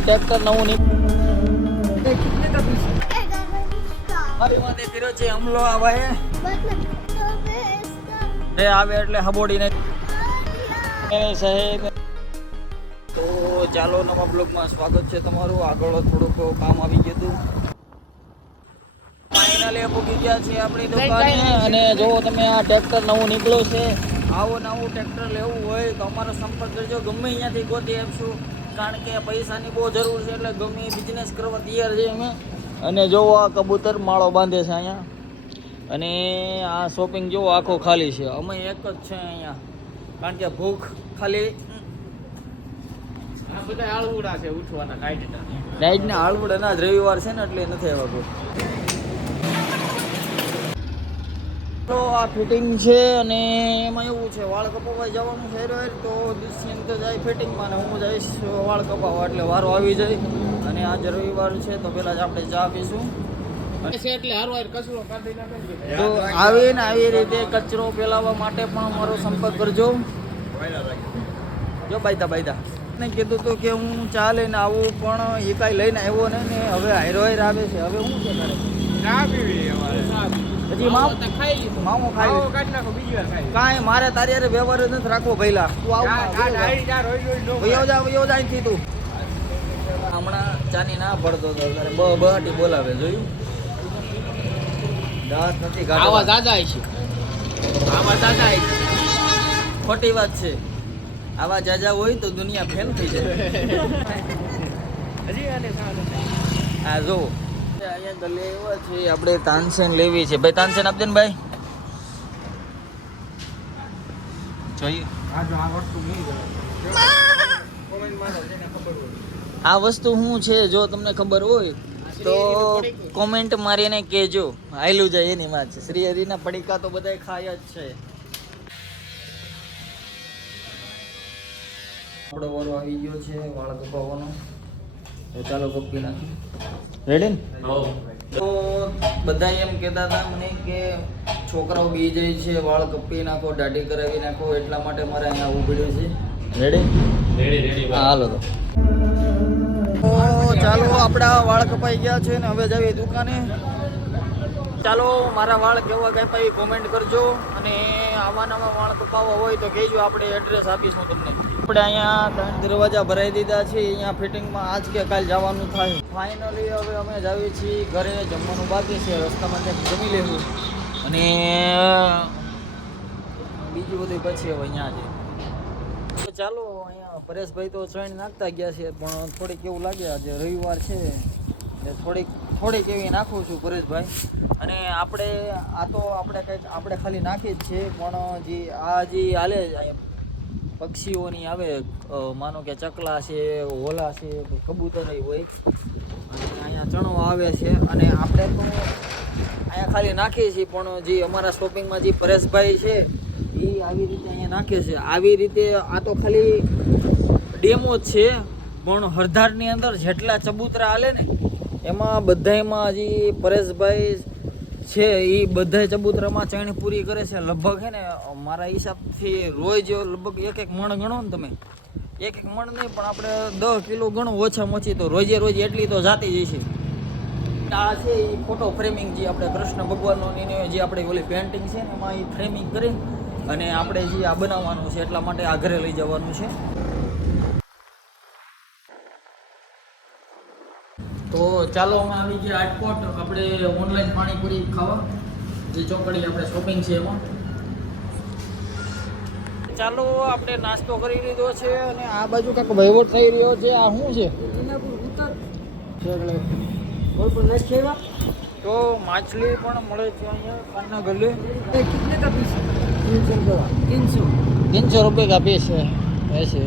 Tractor નવું નીકળ્યું મારી કર્યો છે હમલો આ ભાઈ એ આવે એટલે હબોડીને એ સાહેબ. તો ચાલો નવા બ્લોગમાં સ્વાગત છે તમારું. આગળ થોડુંક કામ આવી ગયું હતું. ફાઇનલી પૂગી ગયા છે આપણી દુકાને. અને જો તમે આ ટ્રેક્ટર નવું નીકળ્યું છે. આવું નવું ટ્રેક્ટર લેવું હોય તો અમારો સંપર્ક કરજો. ગમે અહીંયાથી ગોતી આપશું. કારણ કે પૈસાની બહુ જરૂર છે એટલે ગમે બિઝનેસ કરવા તૈયાર છે અમે. અને જોવો આ કબૂતર માળો બાંધે છે અહીંયા. અને આ શોપિંગ જોવો આખો ખાલી છે. અમે એક જ છે અહીંયા. કારણ કે ભૂખ ખાલી બધા આળવડા છે ઉઠવાના નાઈટના નાઈટના આળવડાના જ રવિવાર છે ને એટલે નથી આવ્યા કોઈ તો આ ફિટિંગ છે અને એમાં એવું છે વાળ કપાવવા જવાનું છે રોય તો દુષ્યંત જાય ફિટિંગમાં ને હું જઈશ વાળ કપાવવા એટલે વારો આવી જાય. અને આજે રવિવાર છે તો પહેલાં જ આપણે ચા પીશું. તો આવીને આવી રીતે કચરો ફેલાવવા માટે પણ મારો સંપર્ક કરજો. જો બાયદા બાયદા ને કીધું હતું કે હું ચા લઈને આવું પણ એ કાંઈ લઈને આવ્યો ને ને હવે હાયરો આવે છે. હવે શું છે ચા પીવી અમારે. માવ તો ખાઈ લીધો. મામો ખાઈ લીધો. કાઢ નાખો બીજી વાર ખાઈ કાંઈ મારે તારી અરે વ્યવહાર જ નથી રાખવો ભઈલા. તું આવ વયો જા. વયો જા અહીંથી તું. હમણાં ચાની ના પડતો હતો તારે બ બહાટી બોલાવે જોયું? દાંત નથી આવા દાદા છે. આવા દાદા ખોટી વાત છે. આવા જાજા હોય તો દુનિયા ફેલ થઈ જાય. હજી આ જો. આપણે તાનસેન લેવી છે. ભાઈ, તાનસેન આપજો ને ભાઈ આ વસ્તુ શું છે, જો તમને ખબર હોય, તો કોમેન્ટ મારીને કહેજો. આયલું જાય એની વાત છે. શ્રી હરિના પડીકા તો બધાય ખાય જ છે. આપણો વારો આવી ગયો છે, વાળ કપાવવાનો ચાલો કપી નાખી રેડી ને તો બધા એમ કહેતા હતા મને કે છોકરાઓ બી જાય છે વાળ કપી નાખો દાઢી કરાવી નાખો એટલા માટે મારે અહીંયા ઉભડ્યું છે. રેડી રેડી રેડી હા હાલો તો. ચાલો આપણા વાળ કપાઈ ગયા છે ને હવે જઈએ દુકાને. ચાલો મારા વાળ કેવા કપાઈ કોમેન્ટ કરજો. અને આવા નવા વાળ કપાવવા હોય તો કહેજો આપણે એડ્રેસ આપીશું તમને. આપણે અહીંયા ત્રણ દરવાજા ભરાઈ દીધા છે, અહીંયા ફિટિંગમાં આજ કે કાલ જવાનું થાય. ફાઇનલી હવે અમે જઈએ છીએ, ઘરે જમવાનું બાકી છે રસ્તામાં ક્યાંક જમી લેવું. અને બીજું બધું પછી હવે અહીંયા છે ચાલો, અહીંયા પરેશભાઈ તો ચણ નાખતા ગયા છે, પણ થોડીક એવું લાગે આજે રવિવાર છે, એટલે થોડીક થોડીક એવી નાખું છું પરેશભાઈ. અને આપણે, આ તો આપણે કંઈક, આપણે ખાલી નાખી જ છે, પણ જે, આ જે હાલે પક્ષીઓની આવે માનો કે ચકલા છે, હોલા છે કબૂતર હોય. અને અહીંયા ચણો આવે છે અને આપણે તો અહીંયા ખાલી નાખીએ છીએ, પણ જે અમારા શોપિંગમાં જે પરેશભાઈ છે, એ આવી રીતે અહીંયા નાખે છે. આવી રીતે આ તો ખાલી ડેમો જ છે, પણ હરધારની અંદર જેટલા ચબૂતરા હાલે ને, એમાં બધાયમાં હજી પરેશભાઈ છે, એ બધાય ચબૂતરામાં ચણી પૂરી કરે છે. લગભગ હે ને, મારા હિસાબથી રોજ લગભગ એક એક મણ ગણો ને તમે. એક એક મણ નહીં, પણ આપણે દસ કિલો ગણો ઓછામાં ઓછી તો રોજે રોજ એટલી તો જાતી જ છે આ છે એ ફોટો ફ્રેમિંગ જે આપણે કૃષ્ણ ભગવાનનો જે આપણે ઓલી પેન્ટિંગ છે ને, એમાં એ ફ્રેમિંગ કરી અને આપણે જે આ બનાવવાનું છે, એટલા માટે આ ઘરે લઈ જવાનું છે. તો ચાલો અમે આવી ગયા રાજકોટ. આપણે ઓનલાઈન પાણીપુરી ખાવા. જે ચોકડી આપણે શોપિંગ છે એમાં. ચાલો, આપણે નાસ્તો કરી લીધો છે અને આ બાજુ કંઈક વહીવટ થઈ રહ્યો છે. આ શું છે? તો માછલી પણ મળે છે અહીંયા, કાનના ગલે કેટલે કા પીસ તીનસો તીનસો રૂપિયા કા પીસ છે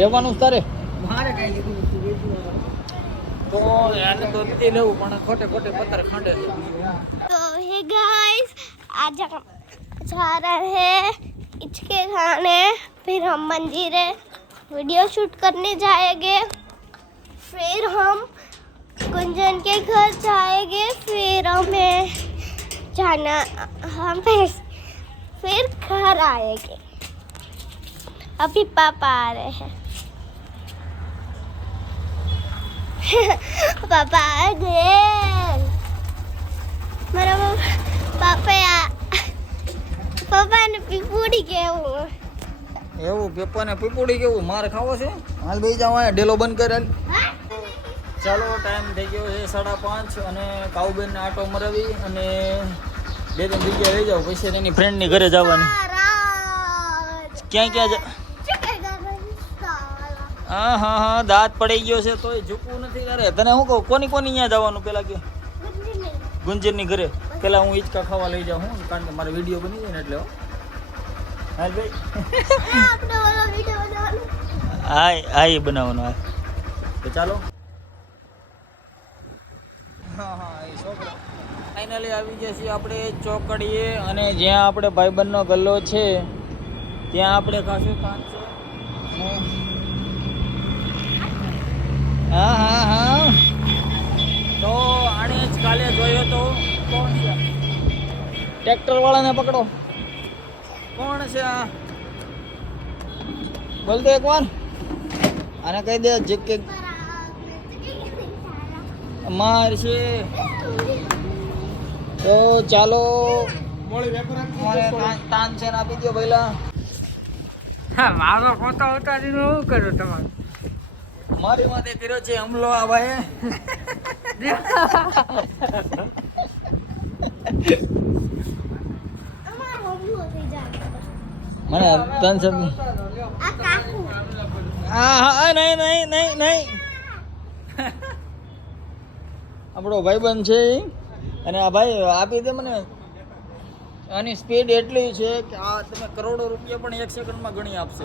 લેવાનું તારે? તો એને તો નથી લેવું પણ ખોટે ખોટે પથ્થર ખાંડે છે तो हे गाइस आज हम जा रहे हैं इचके खाने फिर हम मंदिर वीडियो शूट करने जाएंगे फिर हम कुंजन के घर जाएंगे फिर हमें जाना हम फिर फिर घर आएंगे अभी पापा आ रहे हैं પાપા આ ગયા મારા પાપાએ આ પપ્પાને પીપુડી કેવું? એવું પેપર ને પીપુડી કેવું? માર ખાવો છે? હાલ ભાઈ જાવ અહીંયા ઢેલો બંધ કરેલ ચાલો ટાઈમ થઈ ગયો છે સાડા પાંચ અને કાઉબેનને આટો મરાવી અને બે ત્રણ જગ્યાએ લઈ જાવ પછી એની ફ્રેન્ડની ઘરે જવાની. ક્યાં ક્યાં હા હા હા, દાંત પડી ગયો છે, તોય ઝૂકવું નથી કરે તને શું કહું, કોની કોની અહીંયા જવાનું પેલા કે? ગુંજરની ઘરે. પેલા હું ઈચકા ખાવા લઈ જાઉં, હું, કારણ કે મારે વીડિયો બની જાય ને એટલે, હો. હાલ ભાઈ. હા હા એ બનાવવાનું હા તો ચાલો. હા હા, એ છોકરો. ફાઇનલી આવી ગયા છીએ આપણે ચોકડીએ અને જ્યાં આપણે ભાઈબંધનો ગલ્લો છે, ત્યાં આપણે ખાસું છે અને- હા હા હા. તો આણે જ કાલે જોયો તો કોણ છે? ટ્રેક્ટર વાળાને પકડો. કોણ છે આ? બોલ દે એકવાર. આને કહી દે જે કે માર છે. તો ચાલો મારે તાન- છે આપી દો પહેલા હા મારો ફોટો ઉતારીને શું કરું તમારે? મારી માથે કર્યો છે હમલો આ ભાઈ મને તન હા હા નહીં નહીં નહીં નહીં. આપણો ભાઈબંધ છે અને આ ભાઈ આપી દે મને. આની સ્પીડ એટલી છે કે આ તમે કરોડો રૂપિયા પણ એક સેકન્ડમાં ગણી આપશે.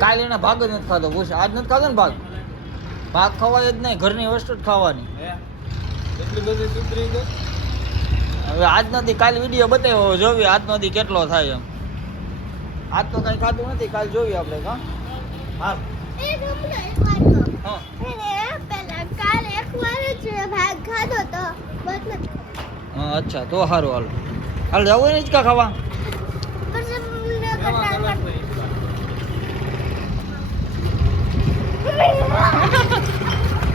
કાલે એના ભાગ જ નથી ખાધો પૂછ આજ નથી ખાધો ને ભાગ? ભાગ ખવાય જ નહીં ઘરની વસ્તુ જ ખાવાની. હવે આજ નથી કાલ વીડિયો બતાવ્યો જોવી આજ નથી કેટલો થાય એમ. આજ તો કઈ ખાધું નથી કાલ જોઈએ આપણે હા? હા. હા. કાલે એક વાર જ ભાગ ખાધો તો બસ નથી. હા અચ્છા તો સારું હાલ. હાલ જવું ને હિંચકા ખાવા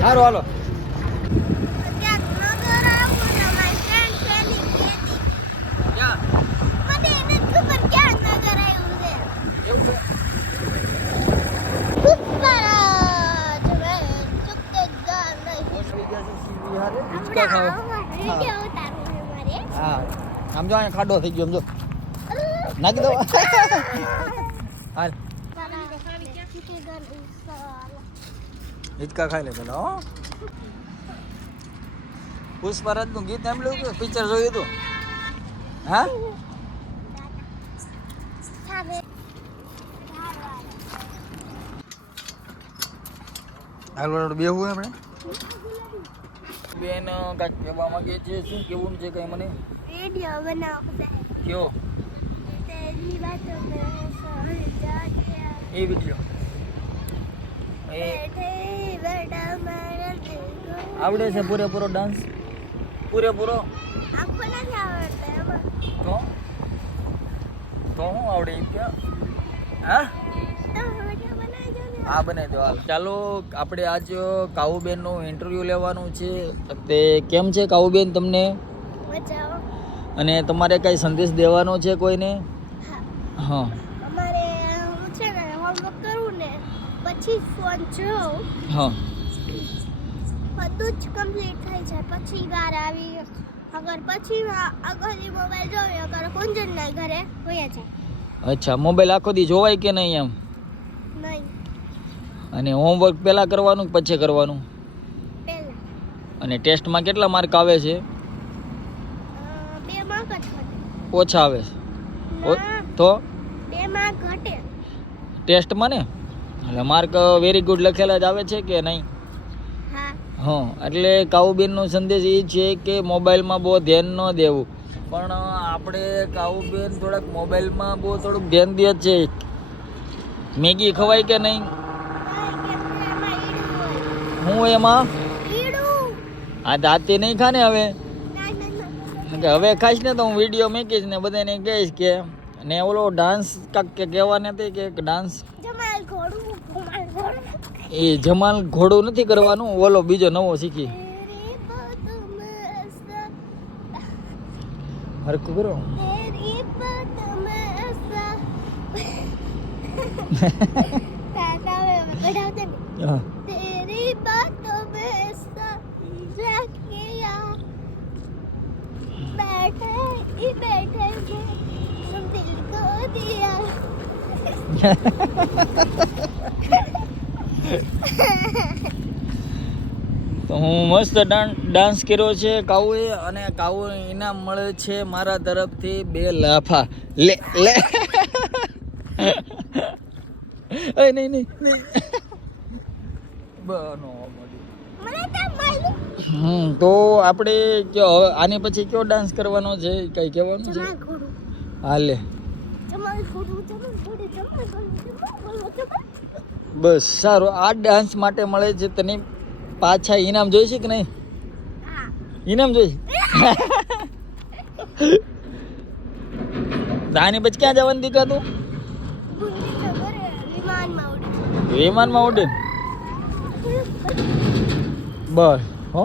સારું હાલો. હિંચકા ખાવા. હા આમ જો ખાડો થઈ ગયો, આમ જો. નાખી દો. હાલ. હિચકા ખાઈ લે પેલા, હો. પુષ્પરાજનું ગીત સાંભળ્યું કે પિક્ચર જોયું હતું હા? હાલ વડે બેહવું આપણે બેન, કાંઈક કહેવા માંગે છે શું કેવું છે કઈ મને વીડિયો બનાવો છે કયો? તેની વાતો મેં સમજાવ્યા. એ વીડિયો. આવડે છે પૂરેપૂરો ડાન્સ પૂરેપૂરો? આખો નથી આવડતો. તો? તો હું આવડે એમ હા. હા બનાવી દો. ચાલો આપણે આજ કાવુબેનનું ઇન્ટરવ્યૂ લેવાનું છે. તે કેમ છે કાવુબેન તમને? બચાવો. અને તમારે કઈ સંદેશ દેવાનો છે કોઈને? હા. અમારે હું છે ને હોમવર્ક કરું ને પછી ફોન જોઉં. હા. બધું જ કમ્પ્લીટ થઈ જાય. પછી ઘર આવી અગર પછી આગળની મોબાઈલ જોઈએ અગર કુંજનના ઘરે હોયા જાય. અચ્છા મોબાઈલ આખો દી જોવાય કે નહીં એમ? નહીં. અને હોમવર્ક પહેલાં કરવાનું કે પછી કરવાનું? પહેલા. અને ટેસ્ટમાં કેટલા માર્ક આવે છે અ, બે માં ઘટે ઓછા આવે. તો? ટેસ્ટમાં ને? એટલે માર્ક વેરી ગુડ લખેલા જ આવે છે કે નહીં? હા. એટલે કાઉબેનનો સંદેશ એ છે કે મોબાઈલમાં બહુ ધ્યાન ન દેવું. પણ આપણે કાઉબેન થોડાક મોબાઈલમાં બહુ થોડુંક ધ્યાન દે છે. મેગી ખવાય કે નહીં? હું એમાં આ દાંતે નહીં ખાને હવે? હવે ખાસ ને તો હું વીડિયો મૂકીશ ને બધાને કહીશ કે ને ઓલો ડાન્સ કાંક કે કહેવા નથી કે ડાન્સ એ જમાલ ઘોડું નથી કરવાનું ઓલો બીજો નવો શીખી. હરકું કરો. હા. તો હું મસ્ત ડાન્સ કર્યો છે કાઉએ અને કાઉ ઇનામ મળે છે મારા તરફથી બે લાફા લે લે નહીં નહીં. બનો. મને તો હમ. તો આપણે આની પછી કયો ડાન્સ કરવાનો છે? કઈ કહેવાનું છે? હાલે બસ સારું. આ ડાન્સ માટે મળે છે તને પાછા ઇનામ જોઈશે કે નહીં? ઈનામ ઇનામ જોઈશે આની પછી ક્યાં જવાનું દીકરા તું વિમાનમાં ઉડી વિમાનમાં ઉડે બસ. હો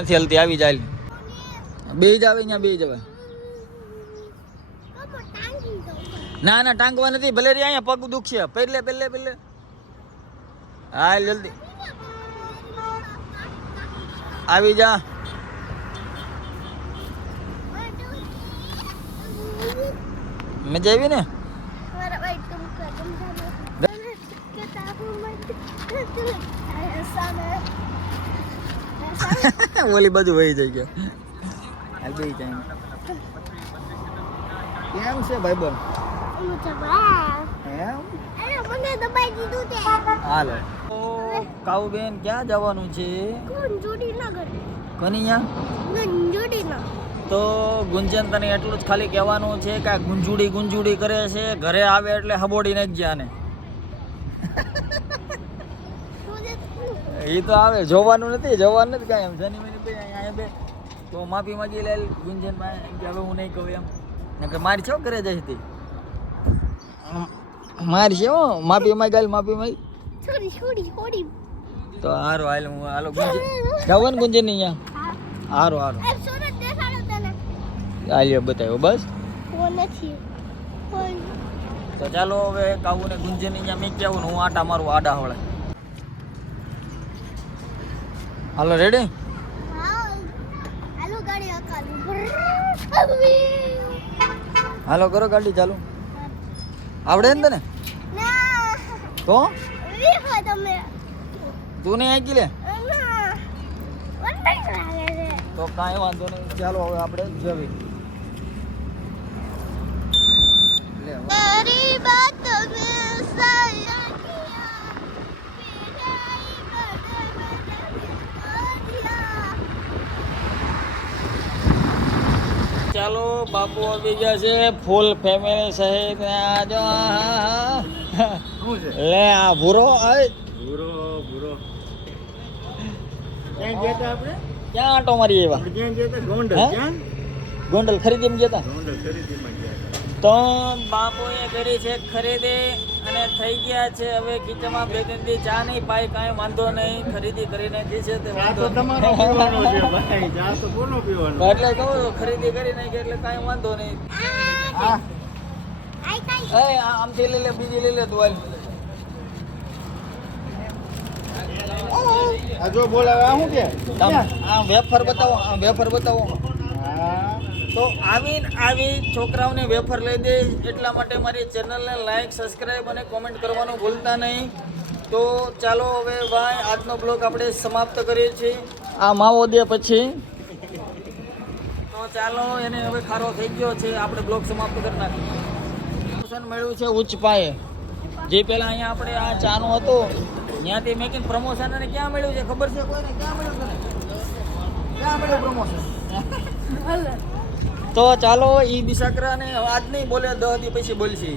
નથી હલતી આવી જાય બે જ આવે અહીંયા બે જ આવે. ના ના, ટાંગવા નથી. ભલે અહીંયા પગ દુખશે. પહેલે પહેલે પહેલે હા જલ્દી. આવી જા. મજા આવી ને? ઓલી બાજુ વહી જઈ ગયો આવી જાય કેમ છે ભાઈ બોલ હાલો. કાઉ બેન ક્યાં જવાનું છે? કનૈયા? તો ગુંજન તને એટલું જ ખાલી કહેવાનું છે કે આ ગુંજુડી ગુંજુડી કરે છે ઘરે આવે એટલે હબોડી નાખજે ને એ તો આવે જોવાનું નથી જોવાનું નથી કાંઈ એમ. જની મહિને ભાઈ અહીંયા બે. તો માફી માંગી લે ગુંજન હવે હું નહીં કહું એમ. કે મારી છો ઘરે જઈ હતી મારી છે હો માફી માગી માફી માગી. છોડી છોડી છોડી. તો હારો હાલ હું હાલો ગુંજન. જવાનું ગુંજન અહીંયા? હારો હારો એમ સુરત દેખાડો તને હાલ્યો બતાવ્યો બસ? નથી તો ચાલો હવે કાબુને ગુંજન અહીંયા મીક આવું ને હું આટા મારું આડા હોળે હાલો રેડી હાલો ગાડી કરો ગાડી ચાલુ. આવડે ને તને? તો? તું નહીં આંકી લે? ના. વંટાઈ લાગે છે. તો કાંઈ વાંધો નહીં. ચાલો હવે આપણે જવી. ચાલો બાપુ આવી ગયા છે. ફૂલ ફેમિલી સહિત આજો લે આ ભૂરો ભૂરો ભૂરો. ક્યાં ગયા આપણે? ક્યાં આટો મારી એવા ગોંડલ ગયા ગોંડલ ખરીદી ક્યાં? ગોંડલ ગોંડલ ગયા હતા તો બાપુએ કરી છે ખરીદી અને થઈ ગયા છે. હવે કિચનમાં બે ત્રણ દી ચા નહીં પાય કાંઈ વાંધો નહીં. ખરીદી કરી નાખી છે તે વાંધો તમારો પીવાનો છે ભાઈ. ચા તો કોનો પીવાનો? એટલે કહું ખરીદી કરી નાખી એટલે કાંઈ વાંધો નહીં. આ આમથી લઈ લે બીજી લઈ લે દુવાલ જો બોલાવે શું કે? આ વેફર બતાવો આ વેફર બતાવો. તો આવીને આવી છોકરાઓને વેફર લઈ દે. એટલા માટે મારી ચેનલને લાઈક સબસ્ક્રાઈબ અને કોમેન્ટ કરવાનું ભૂલતા નહીં. તો ચાલો હવે ભાઈ આજનો બ્લોગ આપણે સમાપ્ત કરીએ છીએ. આ માવો દે પછી. તો ચાલો એને હવે ખારો થઈ ગયો છે. આપણે બ્લોગ સમાપ્ત કરી નાખીએ. મેળવ્યું મળ્યું છે ઉચ્ચ પાયે જે પહેલાં અહીંયા આપણે આ ચાનું હતું ત્યાંથી મેકિંગ પ્રમોશન અને ક્યાં મળ્યું છે? ખબર છે કોઈને? ક્યાં મળ્યું તને ક્યાં મળ્યું પ્રમોશન તો ચાલો ઈ બિસાકરા ને આજ નહીં બોલે દહ દી પછી બોલશે.